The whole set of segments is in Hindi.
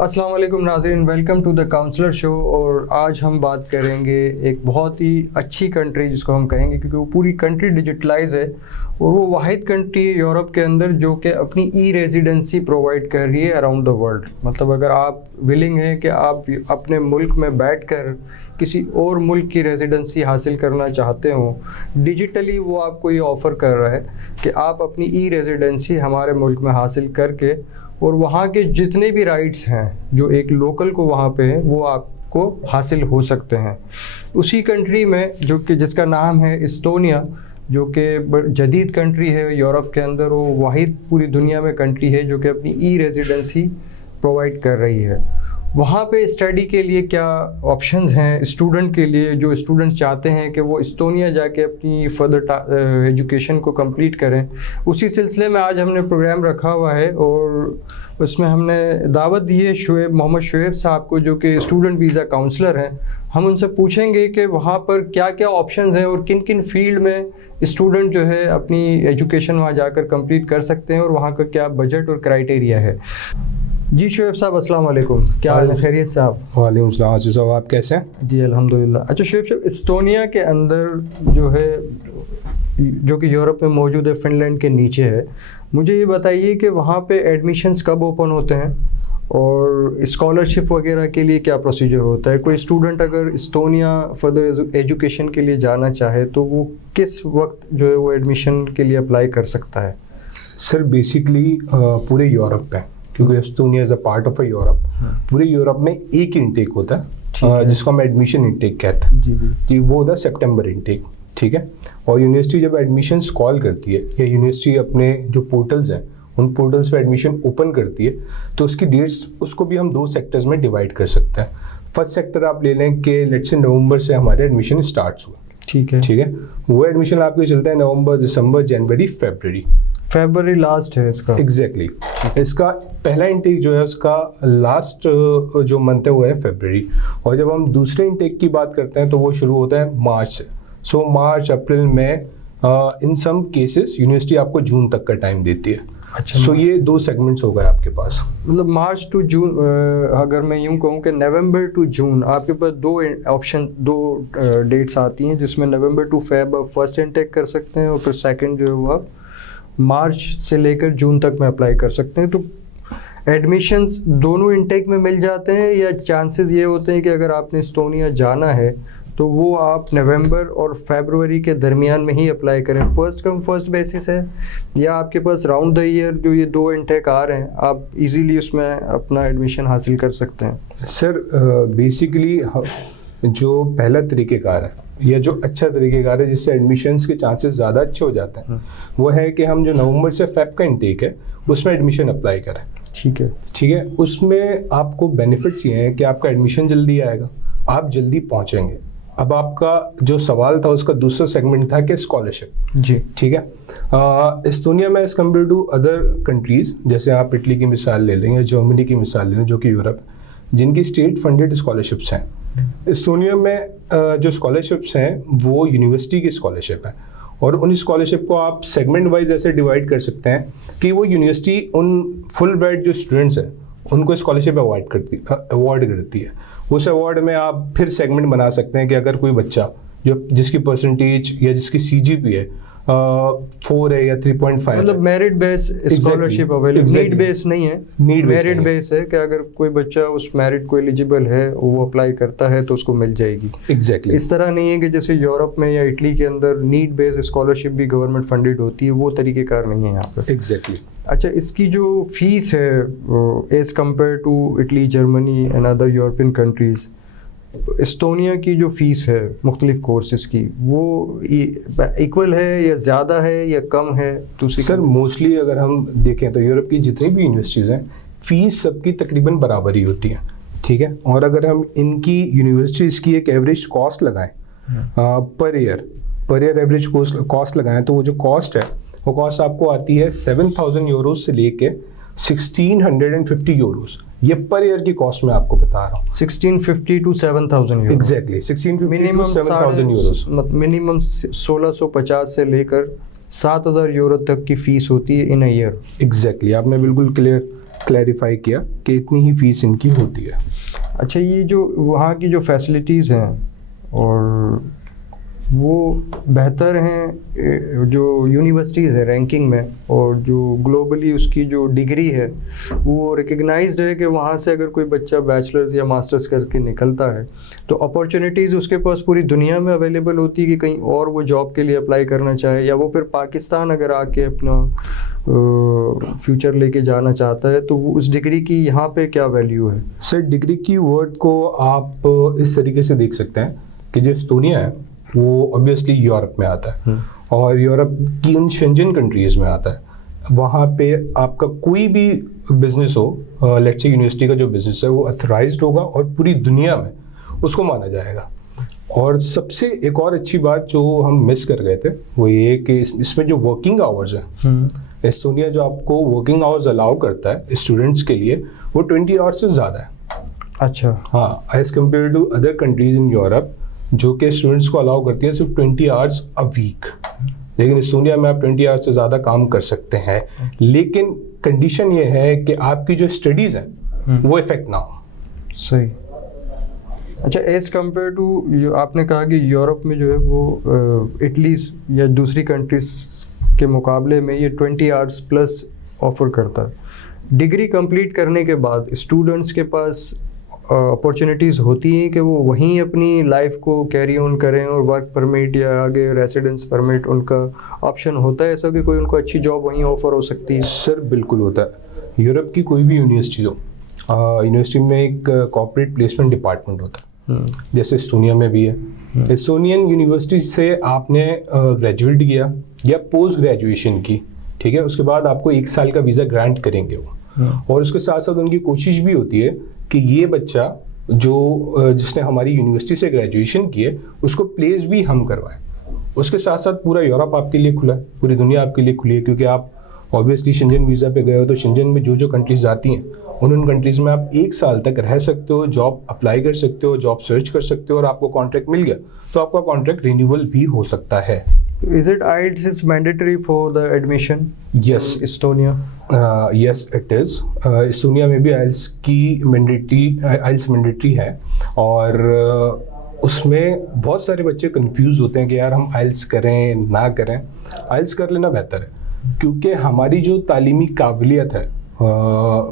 अस्सलाम वालेकुम नाज़रीन, welcome to the counsellor show. और आज हम बात करेंगे एक बहुत ही अच्छी कंट्री जिसको हम कहेंगे, क्योंकि वो पूरी कंट्री डिजिटलाइज है और वो वाहिद कंट्री है यूरोप के अंदर जो कि अपनी ई रेजिडेंसी प्रोवाइड कर रही है अराउंड द वर्ल्ड। मतलब अगर आप विलिंग हैं कि आप अपने मुल्क में बैठकर किसी और मुल्क की रेजिडेंसी हासिल करना चाहते हो, डिजिटली वो आपको ये ऑफ़र कर रहा है कि आप अपनी ई रेजिडेंसी हमारे मुल्क में हासिल करके और वहाँ के जितने भी राइट्स हैं जो एक लोकल को वहाँ पे है वो आपको हासिल हो सकते हैं। उसी कंट्री में जो कि जिसका नाम है इस्टोनिया, जो कि जदीद कंट्री है यूरोप के अंदर, वो वाहिद पूरी दुनिया में कंट्री है जो कि अपनी ई रेजिडेंसी प्रोवाइड कर रही है। वहाँ पे स्टडी के लिए क्या ऑप्शंस हैं स्टूडेंट के लिए, जो स्टूडेंट्स चाहते हैं कि वो इस्टोनिया जाके अपनी फर्दर एजुकेशन को कंप्लीट करें। उसी सिलसिले में आज हमने प्रोग्राम रखा हुआ है और उसमें हमने दावत दी है मोहम्मद शुएब साहब को, जो कि स्टूडेंट वीज़ा काउंसलर हैं। हम उनसे पूछेंगे कि वहाँ पर क्या क्या ऑप्शंस हैं और किन किन फील्ड में स्टूडेंट जो है अपनी एजुकेशन वहाँ जाकर कंप्लीट कर सकते हैं और वहाँ का क्या बजट और क्राइटेरिया है। जी शुएब साहब, अस्सलाम वालेकुम, क्या हाल है? खैरियत साहब? वालेकुम सलाम आज़ीज़ साहब, आप कैसे हैं? जी अल्हम्दुलिल्लाह। अच्छा शुएब साहब, इस्टोनिया के अंदर जो है, जो कि यूरोप में मौजूद है, फिनलैंड के नीचे है, मुझे ये बताइए कि वहाँ पे एडमिशन्स कब ओपन होते हैं और स्कॉलरशिप वगैरह के लिए क्या प्रोसीजर होता है? कोई स्टूडेंट अगर इस्टोनिया फर्दर एजुकेशन के लिए जाना चाहे तो वो किस वक्त जो है वो एडमिशन के लिए अप्लाई कर सकता है? सर बेसिकली पूरे यूरोप में, क्योंकि Estonia is a part of a Europe, पूरे यूरोप में एक इंटेक होता है जिसको हम एडमिशन इंटेक कहते हैं। जी वो होता है सितंबर इंटेक, ठीक है। और यूनिवर्सिटी जब एडमिशन्स कॉल करती है या यूनिवर्सिटी अपने जो पोर्टल्स हैं उन पोर्टल्स पे एडमिशन ओपन करती है, तो उसकी डेट्स उसको भी हम 2 सेक्टर्स में डिवाइड कर सकते हैं। फर्स्ट सेक्टर आप ले लें कि लेट्स से नवंबर से हमारे एडमिशन स्टार्ट हुआ, ठीक है। वो एडमिशन आपके चलता है नवंबर, दिसंबर, जनवरी, फरवरी लास्ट है इसका। एग्जैक्टली इसका पहला इंटेक जो है उसका लास्ट जो मंथ है वो है फरवरी। और जब हम दूसरे इंटेक की बात करते हैं तो वो शुरू होता है मार्च से। सो मार्च, अप्रैल, मई, इन सम केसेस यूनिवर्सिटी आपको जून तक का टाइम देती है। अच्छा, सो ये 2 सेगमेंट्स हो गए आपके पास। मतलब मार्च टू जून, अगर मैं यूँ कहूँ कि नवंबर टू जून आपके पास 2 डेट्स आती हैं, जिसमें नवंबर टू फेब आप फर्स्ट इंटेक कर सकते हैं और फिर सेकंड जो है वो आप मार्च से लेकर जून तक में अप्लाई कर सकते हैं। तो एडमिशन्स दोनों इंटेक में मिल जाते हैं या चांसेस ये होते हैं कि अगर आपने इस्टोनिया जाना है तो वो आप नवंबर और फरवरी के दरमियान में ही अप्लाई करें? फर्स्ट कम फर्स्ट बेसिस है या आपके पास राउंड द ईयर जो ये 2 इंटेक आ रहे हैं आप इजीली उसमें अपना एडमिशन हासिल कर सकते हैं? सर बेसिकली जो पहला तरीक़ेकार है या जो अच्छा तरीक़ेकार है जिससे एडमिशन्स के चांसेस ज़्यादा अच्छे हो जाते हैं, वो है कि हम जो नवंबर से फेब का इंटेक है उसमें एडमिशन अप्लाई करें। ठीक है। उसमें आपको बेनिफिट्स ये हैं कि आपका एडमिशन जल्दी आएगा, आप जल्दी पहुंचेंगे। अब आपका जो सवाल था उसका दूसरा सेगमेंट था कि स्कॉलरशिप। जी ठीक है। इस्टोनिया में as compare to other countries, जैसे आप इटली की मिसाल ले लें या जर्मनी की मिसाल ले लें जो कि यूरोप, जिनकी स्टेट फंडेड स्कॉलरशिप्स हैं, इस्टोनिया में जो स्कॉलरशिप्स हैं वो यूनिवर्सिटी की स्कॉलरशिप है। और उन स्कॉलरशिप को आप सेगमेंट वाइज ऐसे डिवाइड कर सकते हैं कि वो यूनिवर्सिटी उन फुल ब्राइट जो स्टूडेंट्स हैं उनको स्कॉलरशिप अवार्ड करती है। उस अवार्ड में आप फिर सेगमेंट बना सकते हैं कि अगर कोई बच्चा जिसकी परसेंटेज या जिसकी CGPA है 4 है या 3.5, मतलब merit base scholarship available, need base नहीं है, मेरिट बेस है कि अगर कोई बच्चा उस मेरिट को एलिजिबल है वो अप्लाई करता है तो उसको मिल जाएगी। एग्जैक्टली इस तरह नहीं है कि जैसे यूरोप में या इटली के अंदर नीड बेस स्कॉलरशिप भी गवर्नमेंट फंडेड होती है, वो तरीक़ेकार नहीं है यहाँ पर। एग्जैक्टली। अच्छा, इसकी जो फीस है as compare to Italy, Germany and other European countries, Estonia की जो फ़ीस है मुख्तलिफ कोर्सेज़ की, वो इक्वल है या ज़्यादा है या कम है? सर मोस्टली अगर हम देखें तो यूरोप की जितनी भी यूनिवर्सिटीज़ हैं फ़ीस सबकी तकरीबन बराबर ही होती है, ठीक है। और अगर हम इनकी यूनिवर्सिटीज़ की एक एवरेज कॉस्ट लगाएं पर ईयर एवरेज कॉस्ट लगाएं तो वो जो कॉस्ट है वो कॉस्ट आपको आती है 7,000 यूरोज से लेके 1,650 यूरोज। ये पर ईयर की कॉस्ट मैं आपको बता रहा हूँ। 1650 to 7,000 euro. Exactly 1650 to 7,000 euros. Minimum 1650 से लेकर 7,000 यूरो तक की फ़ीस होती है इन अ ईयर। एग्जैक्टली, आपने बिल्कुल क्लैरिफाई किया कि इतनी ही फीस इनकी होती है। अच्छा, ये जो वहाँ की जो फैसिलिटीज़ हैं और वो बेहतर हैं जो यूनिवर्सिटीज़ है रैंकिंग में, और जो ग्लोबली उसकी जो डिग्री है वो रिकग्नाइज्ड है कि वहाँ से अगर कोई बच्चा बैचलर्स या मास्टर्स करके निकलता है तो अपॉर्चुनिटीज़ उसके पास पूरी दुनिया में अवेलेबल होती है कि कहीं और वो जॉब के लिए अप्लाई करना चाहे, या वो फिर पाकिस्तान अगर आके अपना फ्यूचर लेके जाना चाहता है तो वो उस डिग्री की यहाँ पे क्या वैल्यू है? सर, डिग्री की वर्ड को आप इस तरीके से देख सकते हैं कि जो एस्टोनिया है वो ऑब्वियसली यूरोप में आता है और यूरोप की उन शेंजन कंट्रीज़ में आता है। वहाँ पे आपका कोई भी बिजनेस हो, लेट्स से यूनिवर्सिटी का जो बिजनेस है वो अथराइज्ड होगा और पूरी दुनिया में उसको माना जाएगा। और सबसे एक और अच्छी बात जो हम मिस कर गए थे वो ये कि इसमें जो वर्किंग आवर्स हैं, एस्टोनिया जो आपको वर्किंग आवर्स अलाउ करता है स्टूडेंट्स के लिए वो 20 आवर्स से ज़्यादा है। अच्छा। हाँ, as compare to other countries in Europe जो कि स्टूडेंट्स को अलाउ करती है सिर्फ 20 आवर्स अ वीक, लेकिन एस्टोनिया में आप 20 आवर्स से ज़्यादा काम कर सकते हैं, लेकिन कंडीशन ये है कि आपकी जो स्टडीज़ हैं वो इफेक्ट ना हो। सही। अच्छा, एज़ कम्पेयर टू आपने कहा कि यूरोप में जो है वो इटली या दूसरी कंट्रीज के मुकाबले में ये 20 आवर्स प्लस ऑफर करता है। डिग्री कंप्लीट करने के बाद स्टूडेंट्स के पास अपॉर्चुनिटीज़ होती हैं कि वो वहीं अपनी लाइफ को कैरी ऑन करें और वर्क परमिट या आगे रेसिडेंस परमिट उनका ऑप्शन होता है ऐसा कि कोई उनको अच्छी जॉब वहीं ऑफर हो सकती है? सर बिल्कुल होता है। यूरोप की कोई भी यूनिवर्सिटी हो, यूनिवर्सिटी में एक कॉर्पोरेट प्लेसमेंट डिपार्टमेंट होता है जैसे एस्टोनिया में भी है। एस्टोनियन यूनिवर्सिटी से आपने ग्रेजुएट किया या पोस्ट ग्रेजुएशन की, ठीक है, उसके बाद आपको 1 साल का वीज़ा ग्रांट करेंगे वो, और उसके साथ साथ उनकी कोशिश भी होती है कि ये बच्चा जो जिसने हमारी यूनिवर्सिटी से ग्रेजुएशन की है उसको प्लेस भी हम करवाएं। उसके साथ साथ पूरा यूरोप आपके लिए खुला है, पूरी दुनिया आपके लिए खुली है, क्योंकि आप ऑब्वियसली शेंजन वीज़ा पे गए हो तो शेंजन में जो जो कंट्रीज़ आती हैं उन कंट्रीज़ में आप 1 साल तक रह सकते हो, जॉब अप्लाई कर सकते हो, जॉब सर्च कर सकते हो, और आपको कॉन्ट्रैक्ट मिल गया तो आपका कॉन्ट्रैक्ट रिन्यूअल भी हो सकता है। Is it IELTS is mandatory for the admission? Yes. In Estonia? Yes, it is. Estonia में भी आइल्स मैंडेटरी है, और उसमें बहुत सारे बच्चे कंफ्यूज होते हैं कि यार हम आइल्स करें ना करें। आइल्स कर लेना बेहतर है, क्योंकि हमारी जो तालीमी काबिलियत है,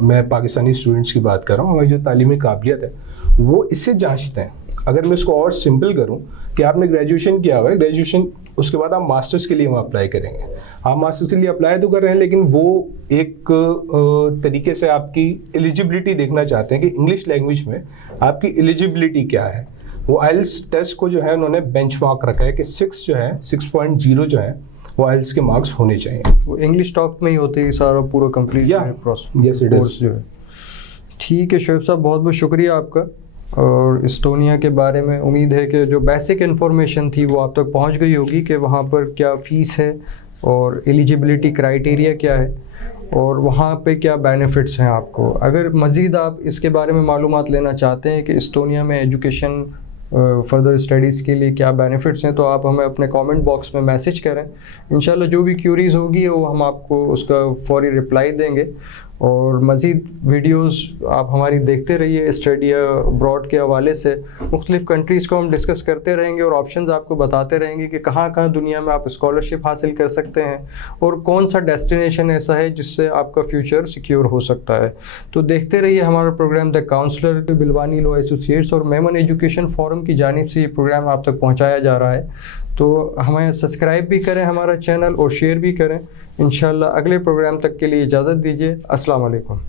मैं पाकिस्तानी स्टूडेंट्स की बात कर रहा हूँ, हमारी जो तालीमी काबिलियत है वो इससे जांचते हैं। अगर मैं इसको और सिंपल करूँ कि आपने ग्रेजुएशन किया हुआ है, ग्रेजुएशन उसके बाद आप मास्टर्स के लिए वहाँ अप्लाई करेंगे, आप मास्टर्स के लिए अप्लाई तो कर रहे हैं, लेकिन वो एक तरीके से आपकी एलिजिबिलिटी देखना चाहते हैं कि इंग्लिश लैंग्वेज में आपकी एलिजिबिलिटी क्या है। वो आइल्स टेस्ट को जो है उन्होंने बेंचमार्क रखा है कि 6.0 जो है वो आइल्स के मार्क्स होने चाहिए। वो इंग्लिश टॉक में ही होते हैं सारा पूरा कंप्लीट कोर्स जो है। ठीक है शोएब साहब, बहुत बहुत शुक्रिया आपका। और एस्टोनिया के बारे में उम्मीद है कि जो बेसिक इन्फॉर्मेशन थी वो आप तक पहुंच गई होगी कि वहाँ पर क्या फ़ीस है और एलिजिबिलिटी क्राइटेरिया क्या है और वहाँ पे क्या बेनिफिट्स हैं आपको। अगर मज़ीद आप इसके बारे में मालूमात लेना चाहते हैं कि एस्टोनिया में एजुकेशन फर्दर स्टडीज़ के लिए क्या बेनिफिट्स हैं, तो आप हमें अपने कमेंट बॉक्स में मैसेज करें। इंशाल्लाह जो भी क्यूरीज़ होगी वो हम आपको उसका फौरी रिप्लाई देंगे। और मज़ीद वीडियोस आप हमारी देखते रहिए। स्टडी अब्रॉड के हवाले से मुख्तलिफ़ कंट्रीज़ को हम डिस्कस करते रहेंगे और ऑप्शंस आपको बताते रहेंगे कि कहाँ कहाँ दुनिया में आप स्कॉलरशिप हासिल कर सकते हैं और कौन सा डेस्टिनेशन ऐसा है जिससे आपका फ्यूचर सिक्योर हो सकता है। तो देखते रहिए हमारा program the counsellor Bilwani law associates और मेमन एजुकेशन फोरम की जानिब से ये प्रोग्राम आप तक पहुँचाया जा रहा है। तो हमें सब्सक्राइब भी करें हमारा चैनल और शेयर भी करें। इंशाल्लाह अगले प्रोग्राम तक के लिए इजाज़त दीजिए। अस्सलाम वालेकुम।